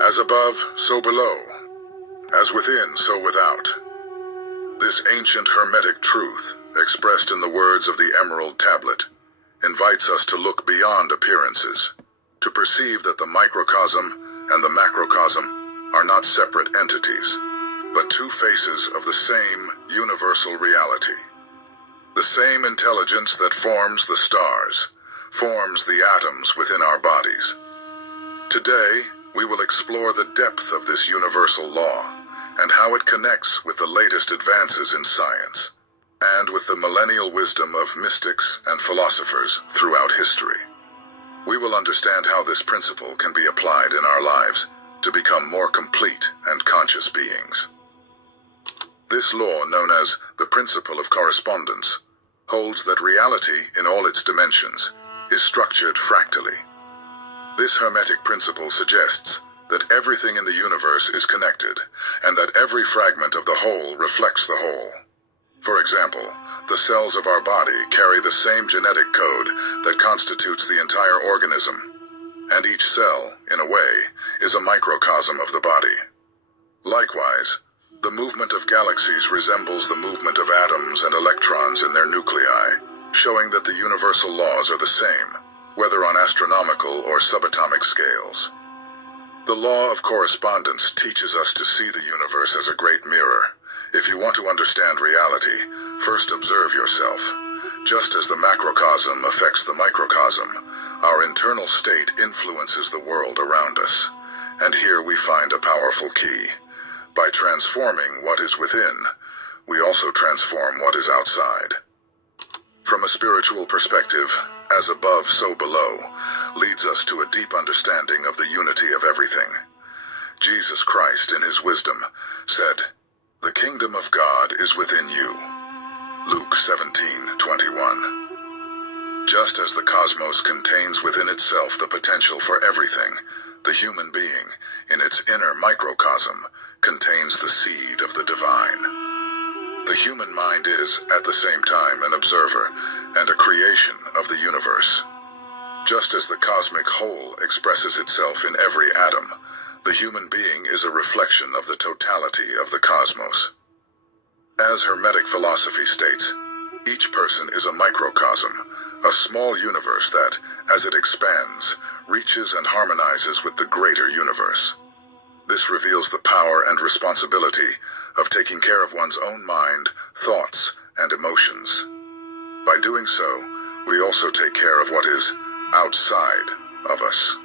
As above, so below. As within, so without. This ancient hermetic truth, expressed in the words of the Emerald Tablet, invites us to look beyond appearances, to perceive that the microcosm and the macrocosm are not separate entities, but two faces of the same universal reality. The same intelligence that forms the stars, forms the atoms within our bodies. Today, we will explore the depth of this universal law and how it connects with the latest advances in science and with the millennial wisdom of mystics and philosophers throughout history. We will understand how this principle can be applied in our lives to become more complete and conscious beings. This law, known as the principle of correspondence, holds that reality in all its dimensions is structured fractally. This hermetic principle suggests that everything in the universe is connected and that every fragment of the whole reflects the whole. For example, the cells of our body carry the same genetic code that constitutes the entire organism, and each cell, in a way, is a microcosm of the body. Likewise, the movement of galaxies resembles the movement of atoms and electrons in their nuclei, showing that the universal laws are the same, whether on astronomical or subatomic scales. The law of correspondence teaches us to see the universe as a great mirror. If you want to understand reality, first observe yourself. Just as the macrocosm affects the microcosm, our internal state influences the world around us. And here we find a powerful key. By transforming what is within, we also transform what is outside. From a spiritual perspective, as above, so below, leads us to a deep understanding of the unity of everything. Jesus Christ, in his wisdom, said, "The kingdom of God is within you." Luke 17:21. Just as the cosmos contains within itself the potential for everything, the human being, in its inner microcosm, contains the seed of the divine. The human mind is, at the same time, an observer and a creation of the universe. Just as the cosmic whole expresses itself in every atom, the human being is a reflection of the totality of the cosmos. As Hermetic philosophy states, each person is a microcosm, a small universe that, as it expands, reaches and harmonizes with the greater universe. This reveals the power and responsibility of taking care of one's own mind, thoughts, and emotions. By doing so, we also take care of what is outside of us.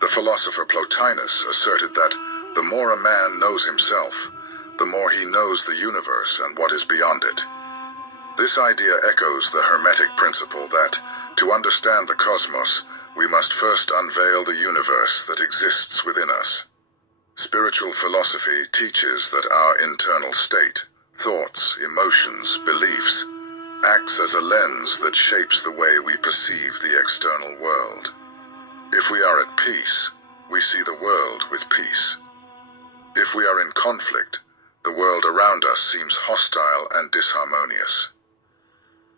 The philosopher Plotinus asserted that the more a man knows himself, the more he knows the universe and what is beyond it. This idea echoes the Hermetic principle that, to understand the cosmos, we must first unveil the universe that exists within us. Spiritual philosophy teaches that our internal state, thoughts, emotions, beliefs, acts as a lens that shapes the way we perceive the external world. If we are at peace, we see the world with peace. If we are in conflict, the world around us seems hostile and disharmonious.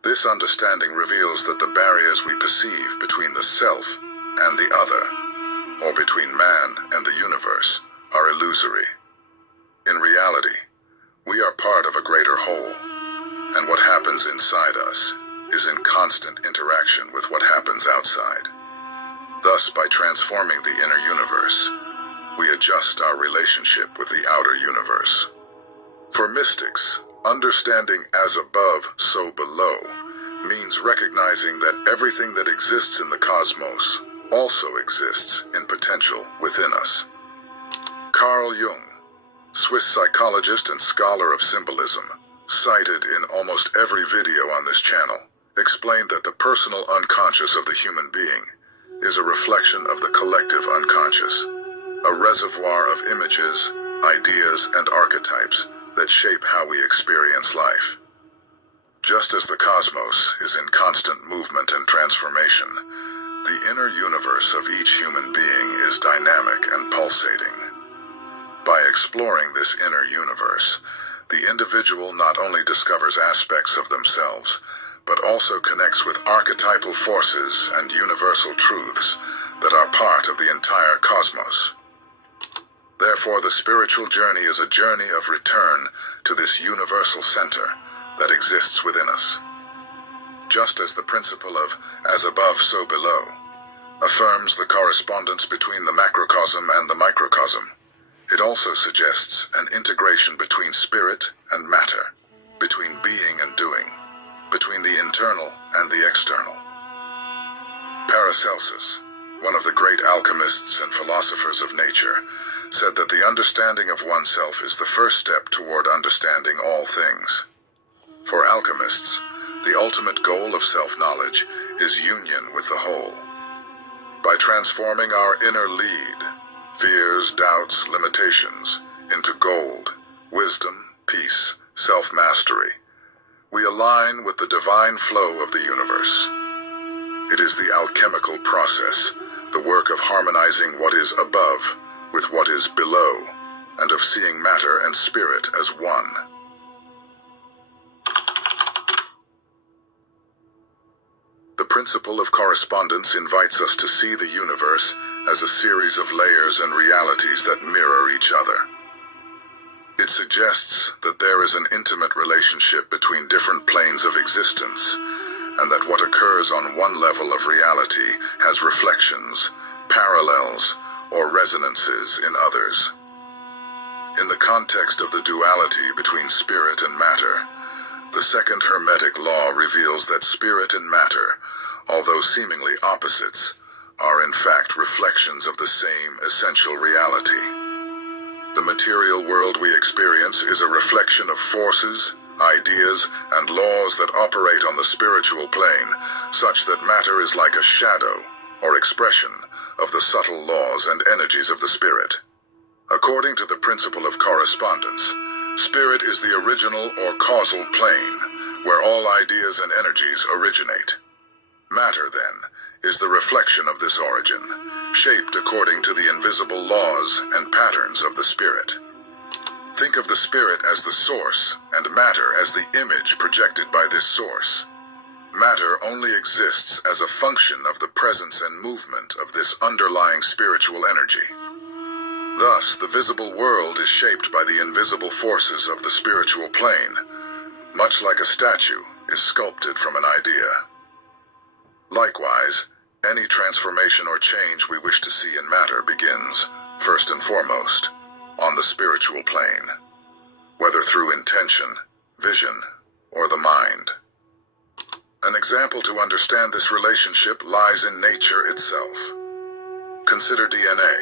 This understanding reveals that the barriers we perceive between the self and the other, or between man and the universe, are illusory. In reality, we are part of a greater whole, and what happens inside us is in constant interaction with what happens outside. Thus, by transforming the inner universe, we adjust our relationship with the outer universe. For mystics, understanding as above, so below means recognizing that everything that exists in the cosmos also exists in potential within us. Carl Jung, Swiss psychologist and scholar of symbolism, cited in almost every video on this channel, explained that the personal unconscious of the human being is a reflection of the collective unconscious, a reservoir of images, ideas, and archetypes that shape how we experience life. Just as the cosmos is in constant movement and transformation, the inner universe of each human being is dynamic and pulsating. By exploring this inner universe, the individual not only discovers aspects of themselves, but also connects with archetypal forces and universal truths that are part of the entire cosmos. Therefore, the spiritual journey is a journey of return to this universal center that exists within us. Just as the principle of as above, so below affirms the correspondence between the macrocosm and the microcosm, it also suggests an integration between spirit and matter, between being and doing, between the internal and the external. Paracelsus, one of the great alchemists and philosophers of nature, said that the understanding of oneself is the first step toward understanding all things. For alchemists, the ultimate goal of self-knowledge is union with the whole. By transforming our inner lead, fears, doubts, limitations, into gold, wisdom, peace, self-mastery, we align with the divine flow of the universe. It is the alchemical process, the work of harmonizing what is above with what is below, and of seeing matter and spirit as one. The principle of correspondence invites us to see the universe as a series of layers and realities that mirror each other. It suggests that there is an intimate relationship between different planes of existence, and that what occurs on one level of reality has reflections, parallels, or resonances in others. In the context of the duality between spirit and matter, the second Hermetic law reveals that spirit and matter, although seemingly opposites, are in fact reflections of the same essential reality. The material world we experience is a reflection of forces, ideas, and laws that operate on the spiritual plane, such that matter is like a shadow or expression of the subtle laws and energies of the spirit. According to the principle of correspondence, spirit is the original or causal plane, where all ideas and energies originate. Matter, then, is the reflection of this origin, shaped according to the invisible laws and patterns of the spirit. Think of the spirit as the source and matter as the image projected by this source. Matter only exists as a function of the presence and movement of this underlying spiritual energy. Thus, the visible world is shaped by the invisible forces of the spiritual plane, much like a statue is sculpted from an idea. Likewise, any transformation or change we wish to see in matter begins, first and foremost, on the spiritual plane, whether through intention, vision, or the mind. An example to understand this relationship lies in nature itself. Consider DNA,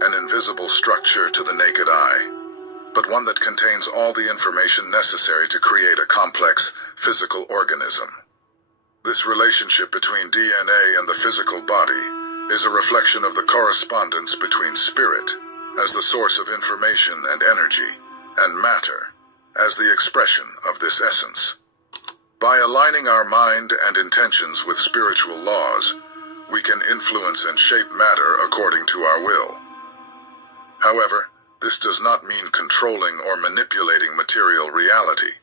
an invisible structure to the naked eye, but one that contains all the information necessary to create a complex physical organism. This relationship between DNA and the physical body is a reflection of the correspondence between spirit as the source of information and energy, and matter as the expression of this essence. By aligning our mind and intentions with spiritual laws, we can influence and shape matter according to our will. However, this does not mean controlling or manipulating material reality.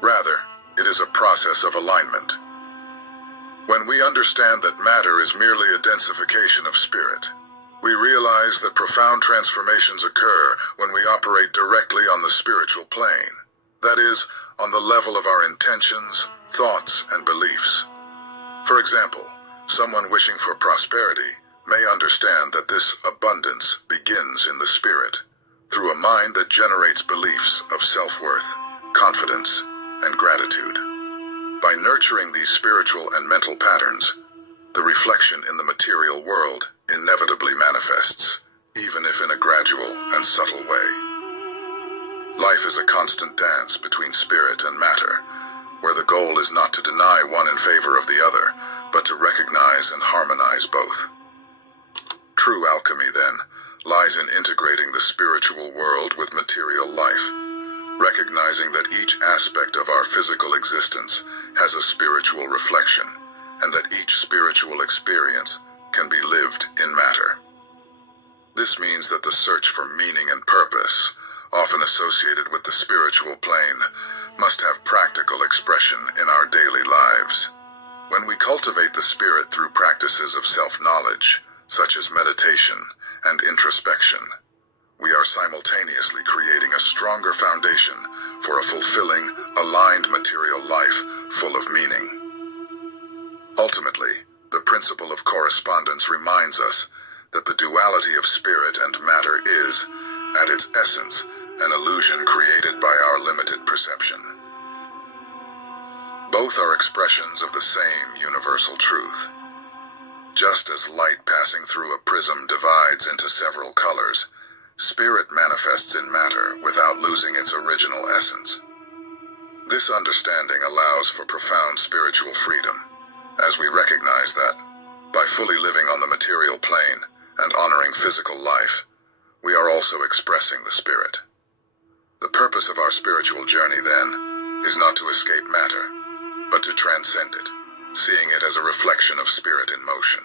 Rather, it is a process of alignment. When we understand that matter is merely a densification of spirit, we realize that profound transformations occur when we operate directly on the spiritual plane, that is, on the level of our intentions, thoughts, and beliefs. For example, someone wishing for prosperity may understand that this abundance begins in the spirit, through a mind that generates beliefs of self-worth, confidence, and gratitude. By nurturing these spiritual and mental patterns, the reflection in the material world inevitably manifests, even if in a gradual and subtle way. Life is a constant dance between spirit and matter, where the goal is not to deny one in favor of the other, but to recognize and harmonize both. True alchemy, then, lies in integrating the spiritual world with material life, recognizing that each aspect of our physical existence has a spiritual reflection, and that each spiritual experience can be lived in matter. This means that the search for meaning and purpose, often associated with the spiritual plane, must have practical expression in our daily lives. When we cultivate the spirit through practices of self-knowledge, such as meditation and introspection, we are simultaneously creating a stronger foundation for a fulfilling, aligned material life full of meaning. Ultimately, the principle of correspondence reminds us that the duality of spirit and matter is, at its essence, an illusion created by our limited perception. Both are expressions of the same universal truth. Just as light passing through a prism divides into several colors, spirit manifests in matter without losing its original essence. This understanding allows for profound spiritual freedom, as we recognize that, by fully living on the material plane and honoring physical life, we are also expressing the spirit. The purpose of our spiritual journey, then, is not to escape matter, but to transcend it, seeing it as a reflection of spirit in motion.